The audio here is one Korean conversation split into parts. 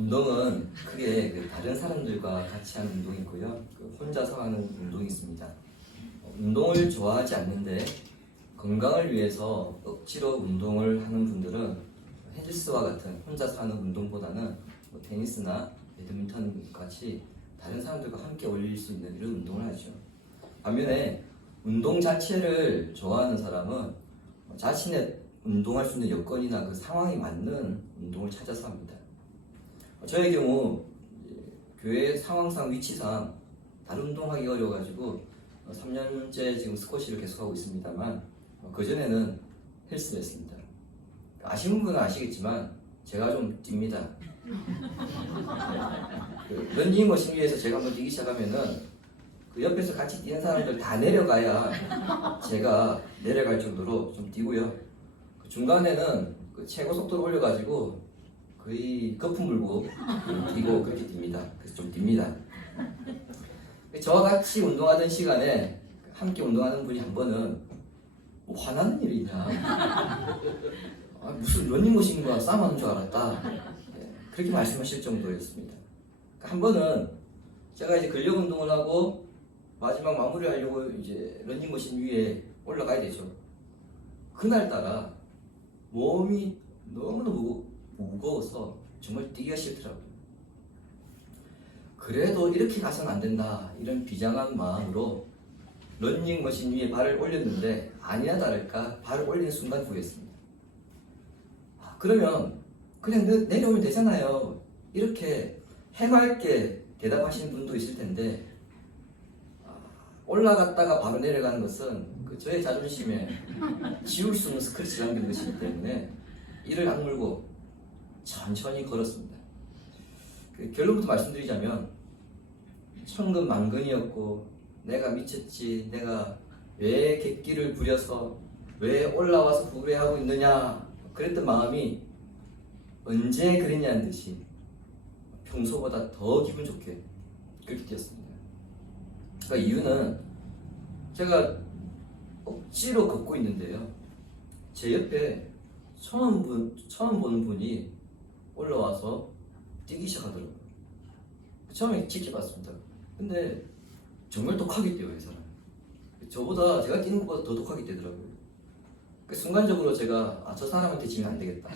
운동은 크게 다른 사람들과 같이 하는 운동이 있고요. 혼자서 하는 운동이 있습니다. 운동을 좋아하지 않는데 건강을 위해서 억지로 운동을 하는 분들은 헬스와 같은 혼자서 하는 운동보다는 테니스나 배드민턴 같이 다른 사람들과 함께 어울릴 수 있는 이런 운동을 하죠. 반면에 운동 자체를 좋아하는 사람은 자신의 운동할 수 있는 여건이나 그 상황이 맞는 운동을 찾아서 합니다. 저의 경우 교회 상황상 위치상 다른 운동하기 어려워가지고 3년째 지금 스쿼시를 계속하고 있습니다만 그전에는 헬스를 했습니다. 아시는 분은 아시겠지만 제가 좀 뜁니다. 런닝머신 위에서 제가 한번 뛰기 시작하면은 그 옆에서 같이 뛰는 사람들 다 내려가야 제가 내려갈 정도로 좀 뛰고요. 중간에는 그 최고 속도를 올려가지고 거의 거품 물고 뛰고 그렇게 뜁니다. 그래서 좀 뜁니다. 저와 같이 운동하던 시간에 함께 운동하는 분이 한 번은 뭐 화나는 일이 있냐, 무슨 런닝머신과 싸움하는 줄 알았다, 그렇게 말씀하실 정도였습니다. 한 번은 제가 이제 근력 운동을 하고 마지막 마무리하려고 이제 런닝머신 위에 올라가야 되죠. 그날따라 몸이 너무너무 무거워서 정말 뛰기가 싫더라고요. 그래도 이렇게 가서는 안 된다, 이런 비장한 마음으로 런닝머신 위에 발을 올렸는데 아니나 다를까 발을 올리는 순간 후회했습니다. 그러면 그냥 내려오면 되잖아요, 이렇게 해맑게 대답하시는 분도 있을 텐데 올라갔다가 바로 내려가는 것은 저의 자존심에 지울 수 없는 스크래치를 남긴 것이기 때문에 이를 악물고 천천히 걸었습니다. 결론부터 말씀드리자면 천근만근이었고 내가 미쳤지, 내가 왜 객기를 부려서 왜 올라와서 후회하고 있느냐 그랬던 마음이 언제 그랬냐는 듯이 평소보다 더 기분 좋게 그렇게 뛰었습니다. 그 이유는 제가 억지로 걷고 있는데요, 제 옆에 처음 보는 분이 올라와서 뛰기 시작하더라고요. 처음에 지켜봤습니다. 근데 정말 독하게 뛰어요, 이 사람. 저보다 제가 뛰는 것보다 더 독하게 뛰더라고요. 순간적으로 제가 저 사람한테 지면 안 되겠다.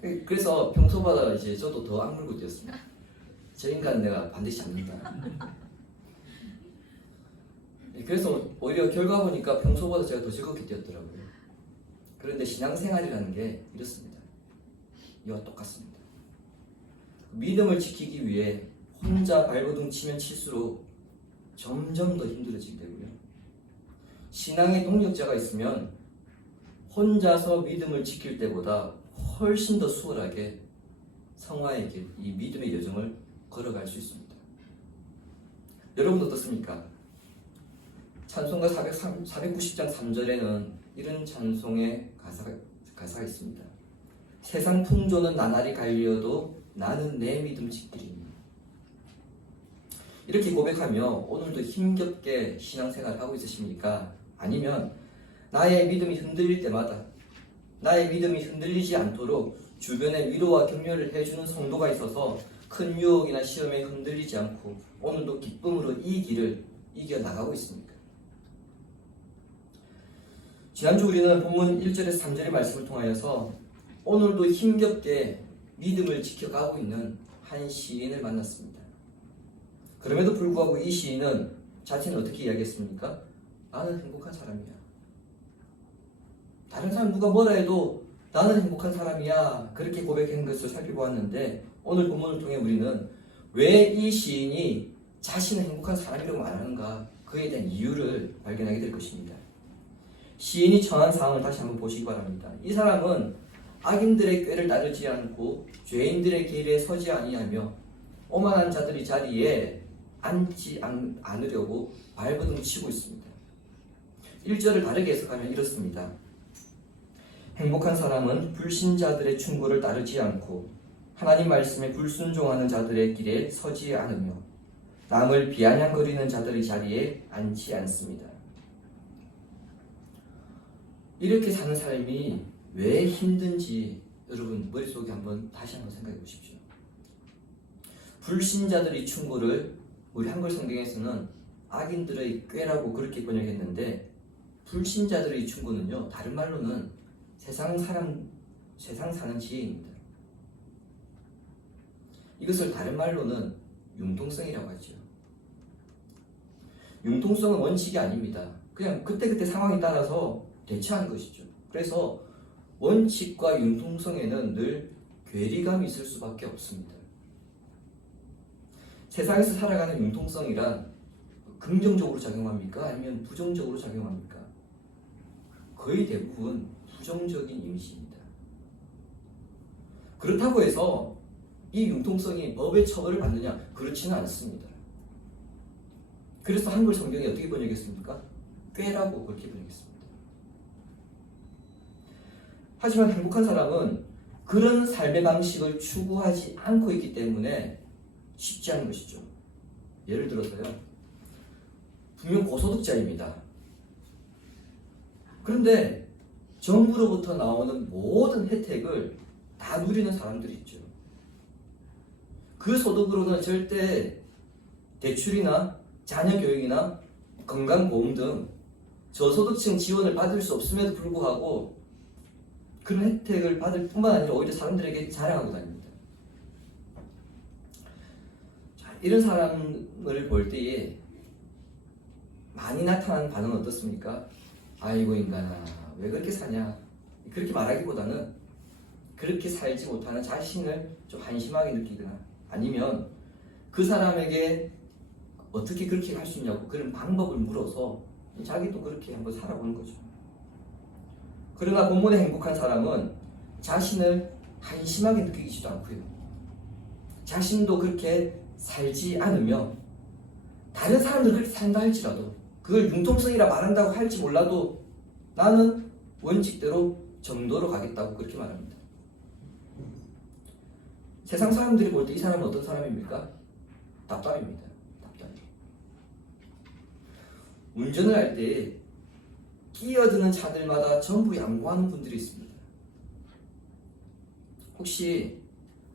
그래서 평소보다 이제 저도 더 악물고 뛰었습니다. 저 인간은 내가 반드시 잡는다. 그래서 오히려 결과 보니까 평소보다 제가 더 즐겁게 뛰었더라고요. 그런데 신앙생활이라는 게 이렇습니다. 이와 똑같습니다. 믿음을 지키기 위해 혼자 발버둥 치면 칠수록 점점 더 힘들어지게 되고요. 신앙의 동력자가 있으면 혼자서 믿음을 지킬 때보다 훨씬 더 수월하게 성화의 길, 이 믿음의 여정을 걸어갈 수 있습니다. 여러분도 어떻습니까? 찬송가 490장 3절에는 이런 찬송의 가사가 있습니다. 세상 풍조는 나날이 갈려도 나는 내 믿음 지키리니. 이렇게 고백하며 오늘도 힘겹게 신앙생활을 하고 있으십니까? 아니면 나의 믿음이 흔들릴 때마다 나의 믿음이 흔들리지 않도록 주변에 위로와 격려를 해주는 성도가 있어서 큰 유혹이나 시험에 흔들리지 않고 오늘도 기쁨으로 이 길을 이겨나가고 있습니까? 지난주 우리는 본문 1절에서 3절의 말씀을 통하여서 오늘도 힘겹게 믿음을 지켜가고 있는 한 시인을 만났습니다. 그럼에도 불구하고 이 시인은 자신은 어떻게 이야기했습니까? 나는 행복한 사람이야. 다른 사람 누가 뭐라 해도 나는 행복한 사람이야, 그렇게 고백한 것을 살펴보았는데 오늘 본문을 통해 우리는 왜 이 시인이 자신은 행복한 사람이라고 말하는가, 그에 대한 이유를 발견하게 될 것입니다. 시인이 처한 상황을 다시 한번 보시기 바랍니다. 이 사람은 악인들의 꾀를 따르지 않고 죄인들의 길에 서지 아니하며 오만한 자들의 자리에 앉지 않으려고 발버둥 치고 있습니다. 1절을 다르게 해석하면 이렇습니다. 행복한 사람은 불신자들의 충고를 따르지 않고 하나님 말씀에 불순종하는 자들의 길에 서지 않으며 남을 비아냥거리는 자들의 자리에 앉지 않습니다. 이렇게 사는 삶이 왜 힘든지 여러분 머릿속에 다시 한번 생각해 보십시오. 불신자들의 충고를 우리 한글 성경에서는 악인들의 꾀라고 그렇게 번역했는데, 불신자들의 충고는요, 다른 말로는 세상 사는 지혜입니다. 이것을 다른 말로는 융통성이라고 하죠. 융통성은 원칙이 아닙니다. 그냥 그때그때 상황에 따라서 대처하는 것이죠. 그래서 원칙과 융통성에는 늘 괴리감이 있을 수밖에 없습니다. 세상에서 살아가는 융통성이란 긍정적으로 작용합니까? 아니면 부정적으로 작용합니까? 거의 대부분 부정적인 이미지입니다. 그렇다고 해서 이 융통성이 법의 처벌을 받느냐? 그렇지는 않습니다. 그래서 한글 성경이 어떻게 번역했습니까? 꾀라고 그렇게 번역했습니다. 하지만 행복한 사람은 그런 삶의 방식을 추구하지 않고 있기 때문에 쉽지 않은 것이죠. 예를 들어서요, 분명 고소득자입니다. 그런데 정부로부터 나오는 모든 혜택을 다 누리는 사람들이 있죠. 그 소득으로는 절대 대출이나 자녀 교육이나 건강보험 등 저소득층 지원을 받을 수 없음에도 불구하고 그런 혜택을 받을 뿐만 아니라 오히려 사람들에게 자랑하고 다닙니다. 자, 이런 사람을 볼 때에 많이 나타나는 반응은 어떻습니까? 아이고 인간아, 왜 그렇게 사냐? 그렇게 말하기보다는 그렇게 살지 못하는 자신을 좀 한심하게 느끼거나, 아니면 그 사람에게 어떻게 그렇게 할 수 있냐고 그런 방법을 물어서 자기도 그렇게 한번 살아보는 거죠. 그러나 본문의 행복한 사람은 자신을 한심하게 느끼지도 않고요, 자신도 그렇게 살지 않으며 다른 사람들 그렇게 산다 할지라도, 그걸 융통성이라 말한다고 할지 몰라도 나는 원칙대로 정도로 가겠다고 그렇게 말합니다. 세상 사람들이 볼 때 이 사람은 어떤 사람입니까? 답답입니다. 답답. 운전을 할 때 끼어드는 차들마다 전부 양보하는 분들이 있습니다. 혹시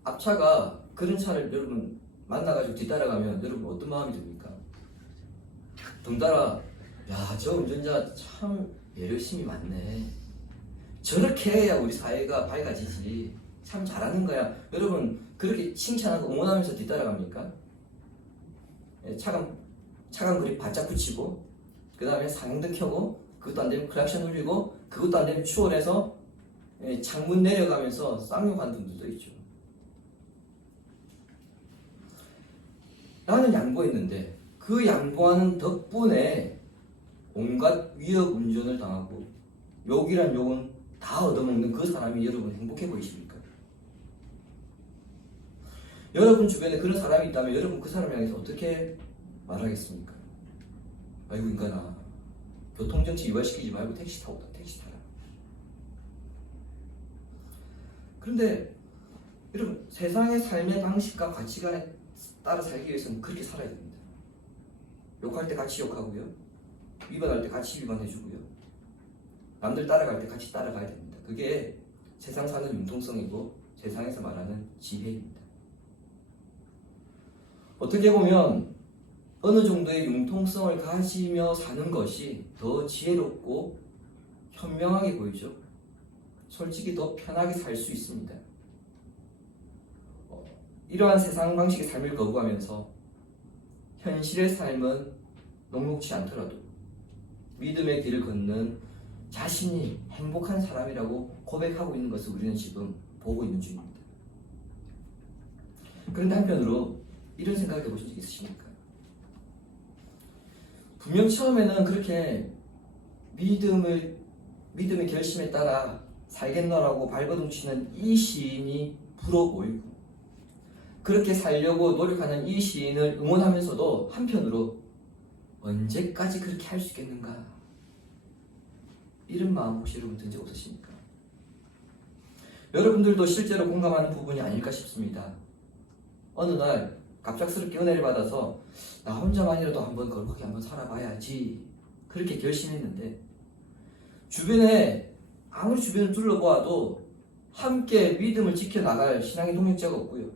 앞차가 그런 차를 여러분 만나가지고 뒤따라가면 여러분 어떤 마음이 듭니까? 덩달아, 야, 저 운전자 참 배려심이 많네. 저렇게 해야 우리 사회가 밝아지지. 참 잘하는 거야. 여러분 그렇게 칭찬하고 응원하면서 뒤따라갑니까? 차간 그립 바짝 붙이고, 그 다음에 상행등 켜고, 그것도 안 되면 클락션 울리고, 그것도 안 되면 추월해서 창문 내려가면서 쌍욕하는 분들도 있죠. 나는 양보했는데 그 양보하는 덕분에 온갖 위협 운전을 당하고 욕이란 욕은 다 얻어먹는 그 사람이 여러분 행복해 보이십니까? 여러분 주변에 그런 사람이 있다면 여러분 그 사람을 향해서 어떻게 말하겠습니까? 아이고 인간아, 교통정치 유발시키지 말고 택시 타라. 그런데 여러분, 세상의 삶의 방식과 가치관에 따라 살기 위해서는 그렇게 살아야 됩니다. 욕할 때 같이 욕하고요, 위반할 때 같이 위반해주고요, 남들 따라갈 때 같이 따라가야 됩니다. 그게 세상 사는 융통성이고 세상에서 말하는 지혜입니다. 어떻게 보면 어느 정도의 융통성을 가지며 사는 것이 더 지혜롭고 현명하게 보이죠. 솔직히 더 편하게 살 수 있습니다. 이러한 세상 방식의 삶을 거부하면서 현실의 삶은 녹록지 않더라도 믿음의 길을 걷는 자신이 행복한 사람이라고 고백하고 있는 것을 우리는 지금 보고 있는 중입니다. 그런데 한편으로 이런 생각을 해보신 적 있으십니까? 분명 처음에는 그렇게 믿음의 결심에 따라 살겠노라고 발버둥치는 이 시인이 부러워 보이고, 그렇게 살려고 노력하는 이 시인을 응원하면서도 한편으로 언제까지 그렇게 할 수 있겠는가, 이런 마음 혹시 여러분 든 적 없으십니까? 여러분들도 실제로 공감하는 부분이 아닐까 싶습니다. 어느 날 갑작스럽게 은혜를 받아서 나 혼자만이라도 한번 거룩하게 한번 살아봐야지 그렇게 결심했는데, 주변에 아무리 주변을 둘러보아도 함께 믿음을 지켜나갈 신앙의 동역자가 없고요.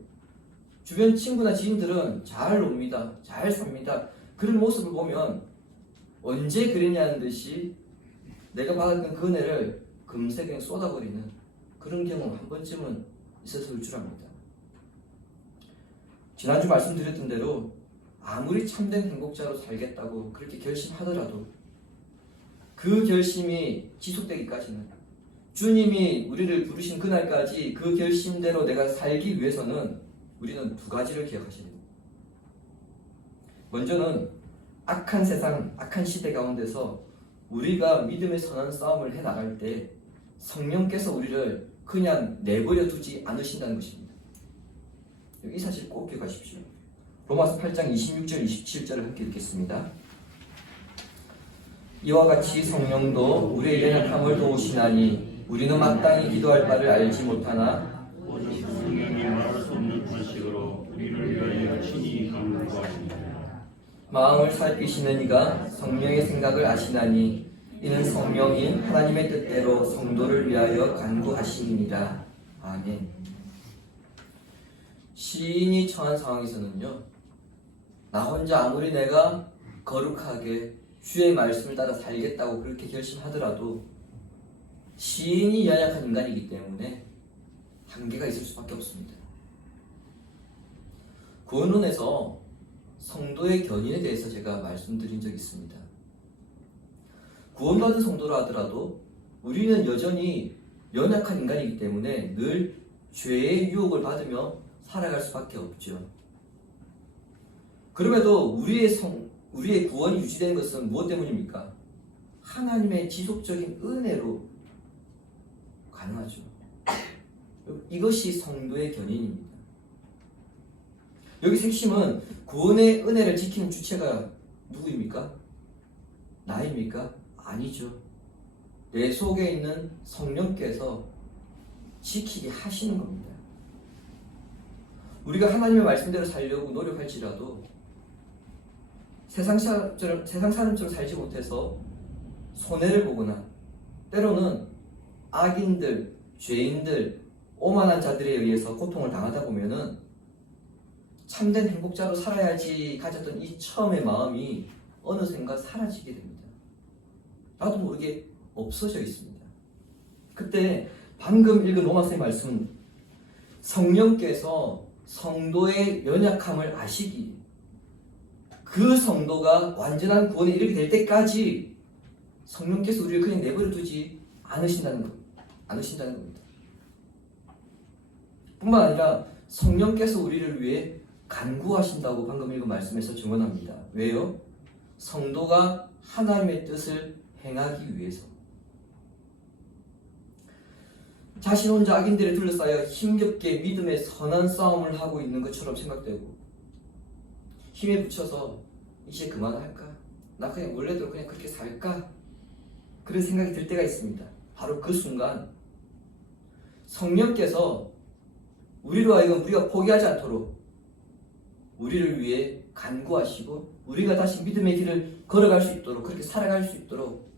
주변 친구나 지인들은 잘 놉니다. 잘 삽니다. 그런 모습을 보면 언제 그랬냐는 듯이 내가 받았던 그 은혜를 금세 그냥 쏟아버리는 그런 경험 한 번쯤은 있었을 줄 압니다. 지난주 말씀드렸던 대로 아무리 참된 행복자로 살겠다고 그렇게 결심하더라도 그 결심이 지속되기까지는 주님이 우리를 부르신 그날까지 그 결심대로 내가 살기 위해서는 우리는 두 가지를 기억하셔야 됩니다. 먼저는 악한 세상, 악한 시대 가운데서 우리가 믿음의 선한 싸움을 해나갈 때 성령께서 우리를 그냥 내버려 두지 않으신다는 것입니다. 이 사실 꼭 기억하십시오. 로마서 8장 26절 27절을 함께 읽겠습니다. 이와 같이 성령도 우리의 연약함을 도우시나니 우리는 마땅히 기도할 바를 알지 못하나 오직 성령이 말할 수 없는 탄식으로 우리를 위하여 친히 간구하십니다. 마음을 살피시는 이가 성령의 생각을 아시나니 이는 성령이 하나님의 뜻대로 성도를 위하여 간구하심이니라. 아멘. 시인이 처한 상황에서는요, 나 혼자 아무리 내가 거룩하게 주의 말씀을 따라 살겠다고 그렇게 결심하더라도 시인이 연약한 인간이기 때문에 한계가 있을 수밖에 없습니다. 구원론에서 성도의 견인에 대해서 제가 말씀드린 적이 있습니다. 구원받은 성도라 하더라도 우리는 여전히 연약한 인간이기 때문에 늘 죄의 유혹을 받으며 살아갈 수밖에 없죠. 그럼에도 우리의 구원이 유지되는 것은 무엇 때문입니까? 하나님의 지속적인 은혜로 가능하죠. 이것이 성도의 견인입니다. 여기서 핵심은 구원의 은혜를 지키는 주체가 누구입니까? 나입니까? 아니죠. 내 속에 있는 성령께서 지키게 하시는 겁니다. 우리가 하나님의 말씀대로 살려고 노력할지라도 세상 사람처럼 살지 못해서 손해를 보거나 때로는 악인들, 죄인들, 오만한 자들에 의해서 고통을 당하다 보면은 참된 행복자로 살아야지 가졌던 이 처음의 마음이 어느샌가 사라지게 됩니다. 나도 모르게 없어져 있습니다. 그때 방금 읽은 로마서의 말씀은 성령께서 성도의 연약함을 아시기, 그 성도가 완전한 구원에 이르게 될 때까지 성령께서 우리를 그냥 내버려 두지 않으신다는 겁니다. 뿐만 아니라 성령께서 우리를 위해 간구하신다고 방금 읽은 말씀에서 증언합니다. 왜요? 성도가 하나님의 뜻을 행하기 위해서. 자신 혼자 악인들에 둘러싸여 힘겹게 믿음의 선한 싸움을 하고 있는 것처럼 생각되고 힘에 붙여서 이제 그만할까? 나 그냥 원래대로 그냥 그렇게 살까? 그런 생각이 들 때가 있습니다. 바로 그 순간 성령께서 우리로 하여금 우리가 포기하지 않도록 우리를 위해 간구하시고 우리가 다시 믿음의 길을 걸어갈 수 있도록, 그렇게 살아갈 수 있도록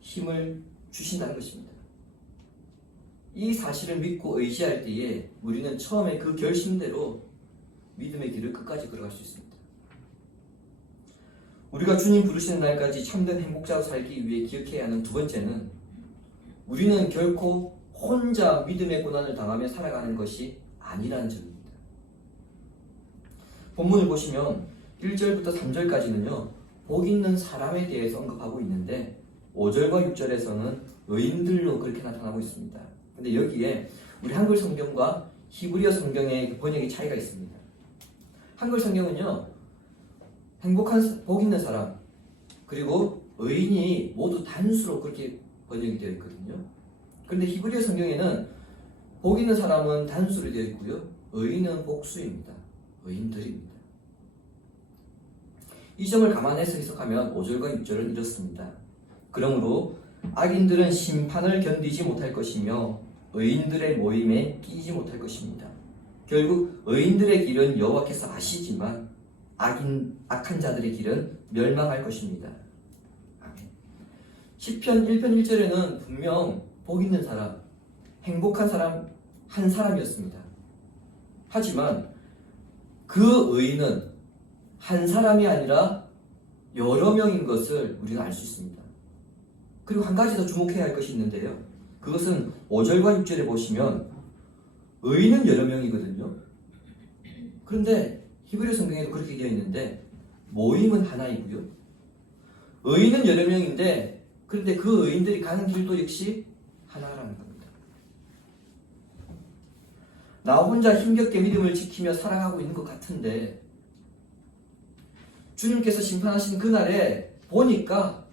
힘을 주신다는 것입니다. 이 사실을 믿고 의지할 때에 우리는 처음에 그 결심대로 믿음의 길을 끝까지 걸어갈 수 있습니다. 우리가 주님 부르시는 날까지 참된 행복자로 살기 위해 기억해야 하는 두 번째는 우리는 결코 혼자 믿음의 고난을 당하며 살아가는 것이 아니라는 점입니다. 본문을 보시면 1절부터 3절까지는요, 복 있는 사람에 대해서 언급하고 있는데 5절과 6절에서는 의인들로 그렇게 나타나고 있습니다. 근데 여기에 우리 한글 성경과 히브리어 성경의 번역의 차이가 있습니다. 한글 성경은요, 행복한 복 있는 사람 그리고 의인이 모두 단수로 그렇게 번역이 되어 있거든요. 그런데 히브리어 성경에는 복 있는 사람은 단수로 되어 있고요, 의인은 복수입니다. 의인들입니다. 이 점을 감안해서 해석하면 5절과 6절은 이렇습니다. 그러므로 악인들은 심판을 견디지 못할 것이며 의인들의 모임에 끼지 못할 것입니다. 결국 의인들의 길은 여호와께서 아시지만 악한 자들의 길은 멸망할 것입니다. 아멘. 시편 1편 1절에는 분명 복 있는 사람, 행복한 사람 한 사람이었습니다. 하지만 그 의인은 한 사람이 아니라 여러 명인 것을 우리가 알 수 있습니다. 그리고 한 가지 더 주목해야 할 것이 있는데요. 그것은 5절과 6절에 보시면 의인은 여러 명이거든요. 그런데 히브리 성경에도 그렇게 되어 있는데 모임은 하나이고요. 의인은 여러 명인데 그런데 그 의인들이 가는 길도 역시 하나라는 겁니다. 나 혼자 힘겹게 믿음을 지키며 살아가고 있는 것 같은데 주님께서 심판하신 그날에 보니까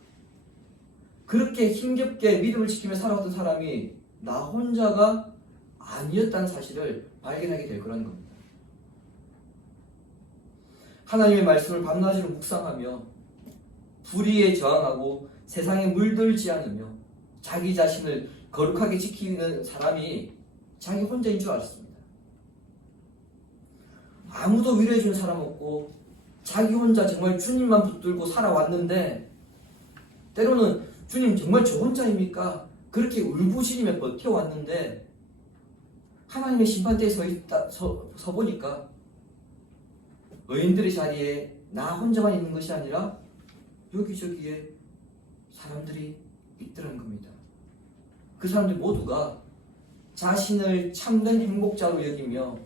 그렇게 힘겹게 믿음을 지키며 살아왔던 사람이 나 혼자가 아니었다는 사실을 발견하게 될 거라는 겁니다. 하나님의 말씀을 밤낮으로 묵상하며 불의에 저항하고 세상에 물들지 않으며 자기 자신을 거룩하게 지키는 사람이 자기 혼자인 줄 알았습니다. 아무도 위로해주는 사람 없고 자기 혼자 정말 주님만 붙들고 살아왔는데 때로는 주님 정말 저 혼자입니까? 그렇게 울부짖으며 버텨왔는데 하나님의 심판대에 서 보니까 의인들의 자리에 나 혼자만 있는 것이 아니라 여기저기에 사람들이 있더라는 겁니다. 그 사람들 모두가 자신을 참된 행복자로 여기며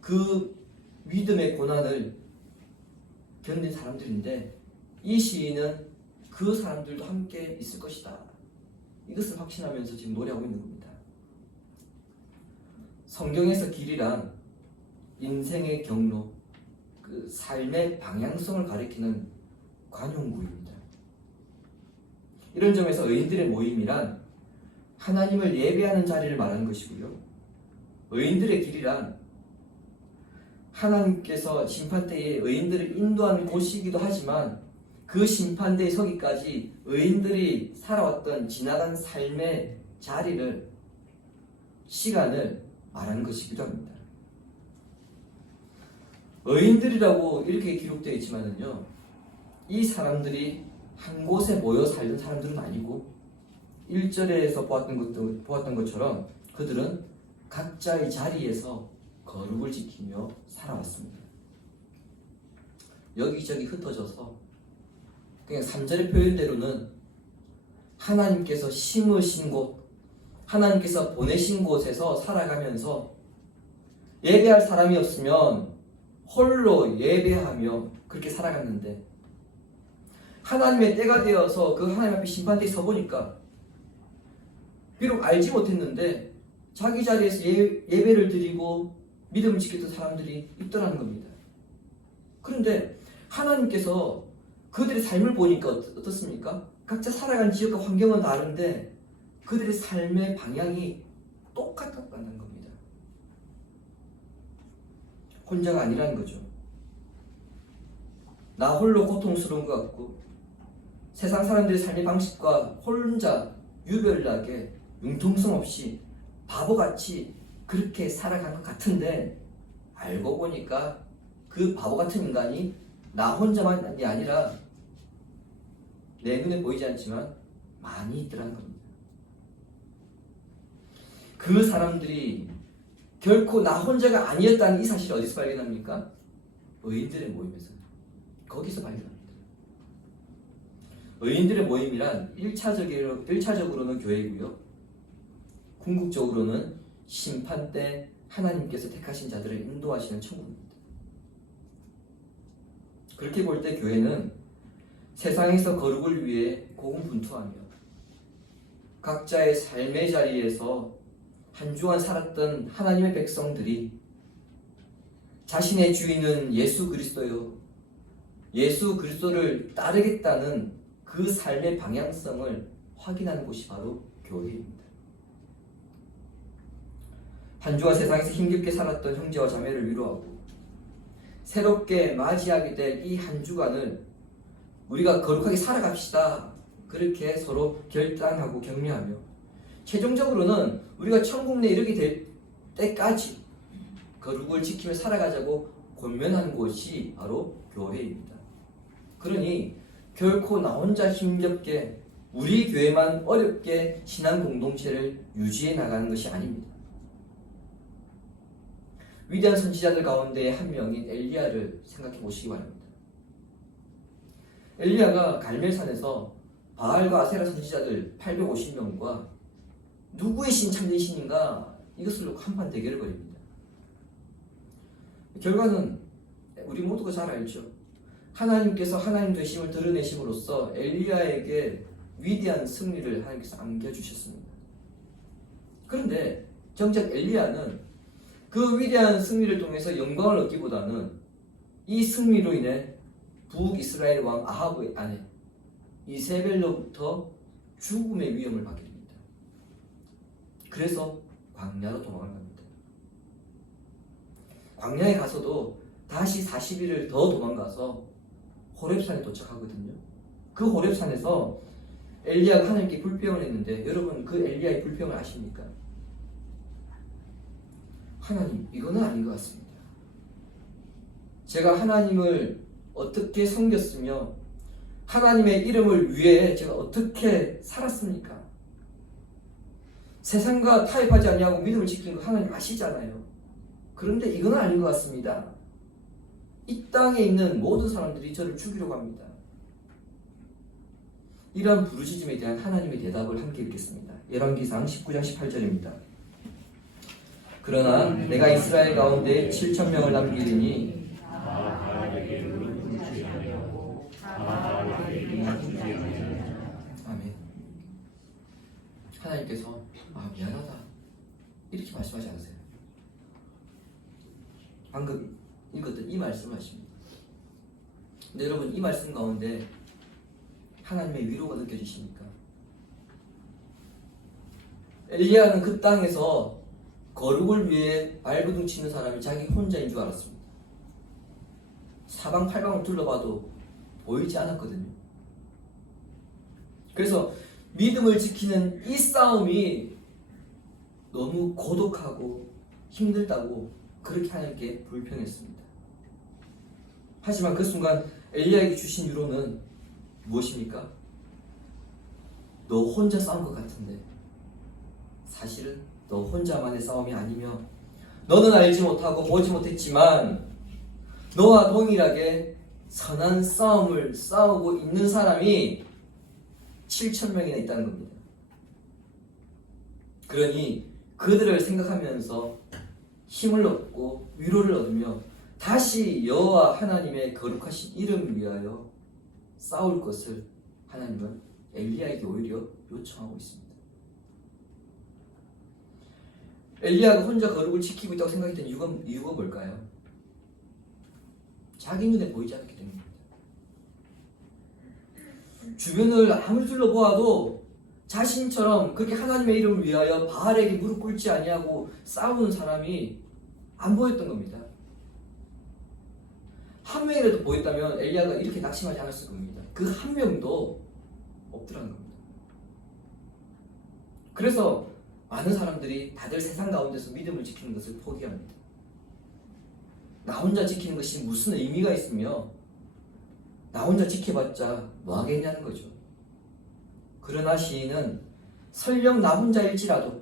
그 믿음의 고난을 견딘 사람들인데 이 시인은 그 사람들도 함께 있을 것이다. 이것을 확신하면서 지금 노래하고 있는 겁니다. 성경에서 길이란 인생의 경로, 그 삶의 방향성을 가리키는 관용구입니다. 이런 점에서 의인들의 모임이란 하나님을 예배하는 자리를 말하는 것이고요. 의인들의 길이란 하나님께서 심판대에 의인들을 인도하는 곳이기도 하지만 그 심판대에 서기까지 의인들이 살아왔던 지나간 삶의 자리를, 시간을 말하는 것이기도 합니다. 의인들이라고 이렇게 기록되어 있지만은요, 이 사람들이 한 곳에 모여 살던 사람들은 아니고 1절에서 보았던 것처럼 그들은 각자의 자리에서 거룩을 지키며 살아왔습니다. 여기저기 흩어져서 그냥 3절의 표현대로는 하나님께서 심으신 곳, 하나님께서 보내신 곳에서 살아가면서 예배할 사람이 없으면 홀로 예배하며 그렇게 살아갔는데 하나님의 때가 되어서 그 하나님 앞에 심판대에 서보니까 비록 알지 못했는데 자기 자리에서 예배를 드리고 믿음을 지켰던 사람들이 있더라는 겁니다. 그런데 하나님께서 그들의 삶을 보니까 어떻습니까? 각자 살아가는 지역과 환경은 다른데 그들의 삶의 방향이 똑같았다는 겁니다. 혼자가 아니라는 거죠. 나 홀로 고통스러운 것 같고 세상 사람들의 삶의 방식과 혼자 유별나게 융통성 없이 바보같이 그렇게 살아간 것 같은데 알고 보니까 그 바보 같은 인간이 나 혼자만이 아니라 내 눈에 보이지 않지만 많이 있더라는 겁니다. 그 사람들이 결코 나 혼자가 아니었다는 이 사실을 어디서 발견합니까? 의인들의 모임에서. 거기서 발견합니다. 의인들의 모임이란 1차적으로는 교회이고요. 궁극적으로는 심판 때 하나님께서 택하신 자들을 인도하시는 천국입니다. 그렇게 볼 때 교회는 세상에서 거룩을 위해 고군분투하며 각자의 삶의 자리에서 한 주간 살았던 하나님의 백성들이 자신의 주인은 예수 그리스도요, 예수 그리스도를 따르겠다는 그 삶의 방향성을 확인하는 곳이 바로 교회입니다. 한 주간 세상에서 힘겹게 살았던 형제와 자매를 위로하고 새롭게 맞이하게 될 이 한 주간을 우리가 거룩하게 살아갑시다. 그렇게 서로 결단하고 격려하며 최종적으로는 우리가 천국 내에 이르게 될 때까지 거룩을 지키며 살아가자고 권면하는 곳이 바로 교회입니다. 그러니 결코 나 혼자 힘겹게 우리 교회만 어렵게 신앙 공동체를 유지해 나가는 것이 아닙니다. 위대한 선지자들 가운데 한 명인 엘리야를 생각해 보시기 바랍니다. 엘리야가 갈멜산에서 바알과 아세라 선지자들 850명과 누구의 신 참된 신인가 이것을 놓고 한판 대결을 벌입니다. 결과는 우리 모두가 잘 알죠. 하나님께서 하나님 되심을 드러내심으로써 엘리야에게 위대한 승리를 하나님께서 안겨주셨습니다. 그런데 정작 엘리야는 그 위대한 승리를 통해서 영광을 얻기보다는 이 승리로 인해 북이스라엘 왕 아합의 아내 이세벨로부터 죽음의 위험을 받게 됩니다. 그래서 광야로 도망을 갑니다. 광야에 가서도 다시 40일을 더 도망가서 호렙산에 도착하거든요. 그 호렙산에서 엘리야가 하나님께 불평을 했는데 여러분 그 엘리야의 불평을 아십니까? 하나님, 이거는 아닌 것 같습니다. 제가 하나님을 어떻게 섬겼으며 하나님의 이름을 위해 제가 어떻게 살았습니까? 세상과 타협하지 않냐고 믿음을 지킨 거 하나님 아시잖아요. 그런데 이건 아닌 것 같습니다. 이 땅에 있는 모든 사람들이 저를 죽이려고 합니다. 이러한 부르짖음에 대한 하나님의 대답을 함께 읽겠습니다. 열왕기상 19장 18절입니다. 그러나 내가 이스라엘 가운데 7,000명을 남기리니 아멘. 하나님께서 미안하다 이렇게 말씀하지 않으세요. 방금 읽었던 이 말씀을 하십니다. 근데 여러분 이 말씀 가운데 하나님의 위로가 느껴지십니까? 엘리야는 그 땅에서 거룩을 위해 발버둥 치는 사람이 자기 혼자인 줄 알았습니다. 사방팔방을 둘러봐도 보이지 않았거든요. 그래서 믿음을 지키는 이 싸움이 너무 고독하고 힘들다고 그렇게 하나님께 불평했습니다. 하지만 그 순간 엘리야에게 주신 위로는 무엇입니까? 너 혼자 싸운 것 같은데 사실은 너 혼자만의 싸움이 아니며 너는 알지 못하고 보지 못했지만 너와 동일하게 선한 싸움을 싸우고 있는 사람이 7,000명이나 있다는 겁니다. 그러니 그들을 생각하면서 힘을 얻고 위로를 얻으며 다시 여호와 하나님의 거룩하신 이름을 위하여 싸울 것을 하나님은 엘리야에게 오히려 요청하고 있습니다. 엘리야가 혼자 거룩을 지키고 있다고 생각했던 이유가 뭘까요? 자기 눈에 보이지 않기 때문입니다. 주변을 아무리 둘러보아도 자신처럼 그렇게 하나님의 이름을 위하여 바알에게 무릎 꿇지 아니하고 싸우는 사람이 안 보였던 겁니다. 한 명이라도 보였다면 엘리야가 이렇게 낙심하지 않았을 겁니다. 그 한 명도 없더라는 겁니다. 그래서 많은 사람들이 다들 세상 가운데서 믿음을 지키는 것을 포기합니다. 나 혼자 지키는 것이 무슨 의미가 있으며 나 혼자 지켜봤자 뭐 하겠냐는 거죠. 그러나 시인은 설령 나 혼자일지라도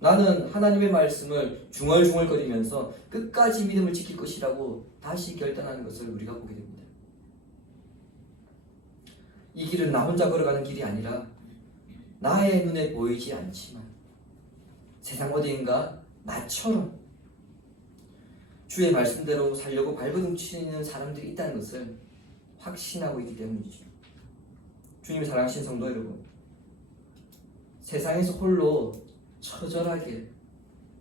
나는 하나님의 말씀을 중얼중얼거리면서 끝까지 믿음을 지킬 것이라고 다시 결단하는 것을 우리가 보게 됩니다. 이 길은 나 혼자 걸어가는 길이 아니라 나의 눈에 보이지 않지만 세상 어디인가 나처럼 주의 말씀대로 살려고 발버둥 치는 사람들이 있다는 것을 확신하고 있기 때문이죠. 주님이 사랑하신 성도 여러분, 세상에서 홀로 처절하게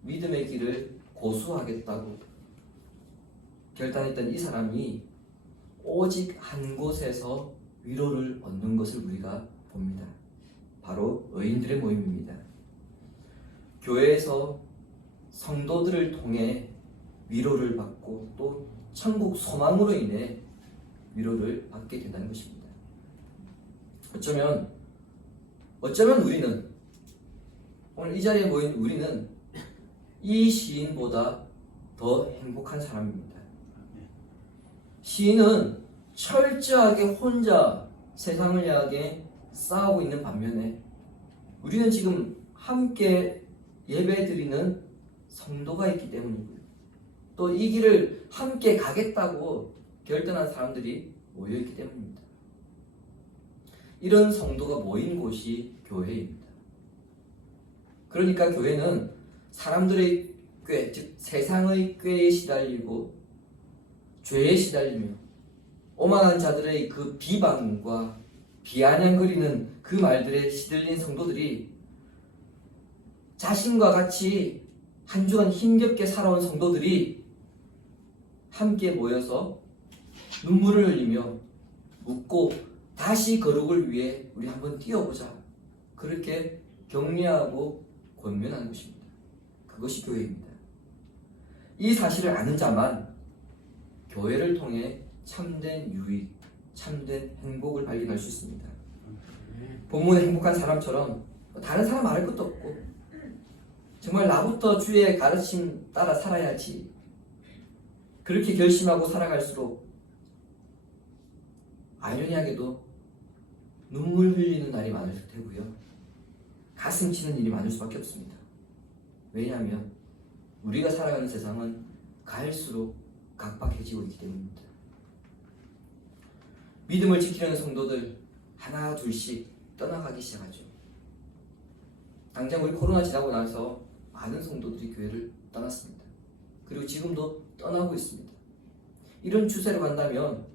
믿음의 길을 고수하겠다고 결단했던 이 사람이 오직 한 곳에서 위로를 얻는 것을 우리가 봅니다. 바로 의인들의 모임입니다. 교회에서 성도들을 통해 위로를 받고 또 천국 소망으로 인해 위로를 받게 된다는 것입니다. 어쩌면 우리는 오늘 이 자리에 모인 우리는 이 시인보다 더 행복한 사람입니다. 시인은 철저하게 혼자 세상을 향하게 싸우고 있는 반면에 우리는 지금 함께 예배드리는 성도가 있기 때문이고요. 또 이 길을 함께 가겠다고 결단한 사람들이 모여있기 때문입니다. 이런 성도가 모인 곳이 교회입니다. 그러니까 교회는 사람들의 꾀, 즉 세상의 꾀에 시달리고 죄에 시달리며 오만한 자들의 그 비방과 비아냥거리는 그 말들에 시들린 성도들이 자신과 같이 한 주간 힘겹게 살아온 성도들이 함께 모여서 눈물을 흘리며 묻고 다시 거룩을 위해 우리 한번 뛰어보자. 그렇게 격려하고 권면하는 것입니다. 그것이 교회입니다. 이 사실을 아는 자만 교회를 통해 참된 유익, 참된 행복을 발견할 수 있습니다. 본문의 행복한 사람처럼 다른 사람 말할 것도 없고 정말 나부터 주의 가르침 따라 살아야지 그렇게 결심하고 살아갈수록 아이러니하게도 눈물 흘리는 날이 많을 테고요. 가슴 치는 일이 많을 수밖에 없습니다. 왜냐하면 우리가 살아가는 세상은 갈수록 각박해지고 있기 때문입니다. 믿음을 지키려는 성도들 하나 둘씩 떠나가기 시작하죠. 당장 우리 코로나 지나고 나서 많은 성도들이 교회를 떠났습니다. 그리고 지금도 떠나고 있습니다. 이런 추세로 간다면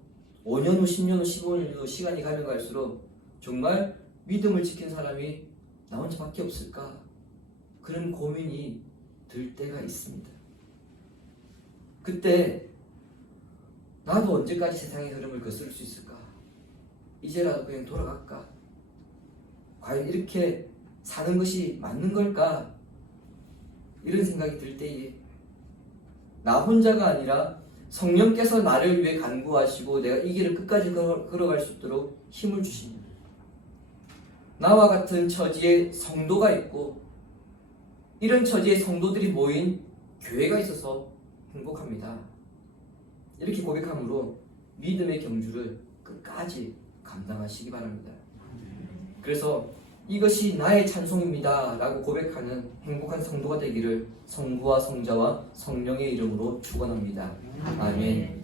5년 후, 10년 후, 15년 후 시간이 가면 갈수록 정말 믿음을 지킨 사람이 나 혼자밖에 없을까? 그런 고민이 들 때가 있습니다. 그때 나도 언제까지 세상의 흐름을 거스를 수 있을까? 이제라도 그냥 돌아갈까? 과연 이렇게 사는 것이 맞는 걸까? 이런 생각이 들 때에 나 혼자가 아니라 성령께서 나를 위해 간구하시고 내가 이 길을 끝까지 걸어갈 수 있도록 힘을 주십니다. 나와 같은 처지의 성도가 있고 이런 처지의 성도들이 모인 교회가 있어서 행복합니다. 이렇게 고백함으로 믿음의 경주를 끝까지 감당하시기 바랍니다. 그래서 이것이 나의 찬송입니다 라고 고백하는 행복한 성도가 되기를 성부와 성자와 성령의 이름으로 축원합니다. 아멘.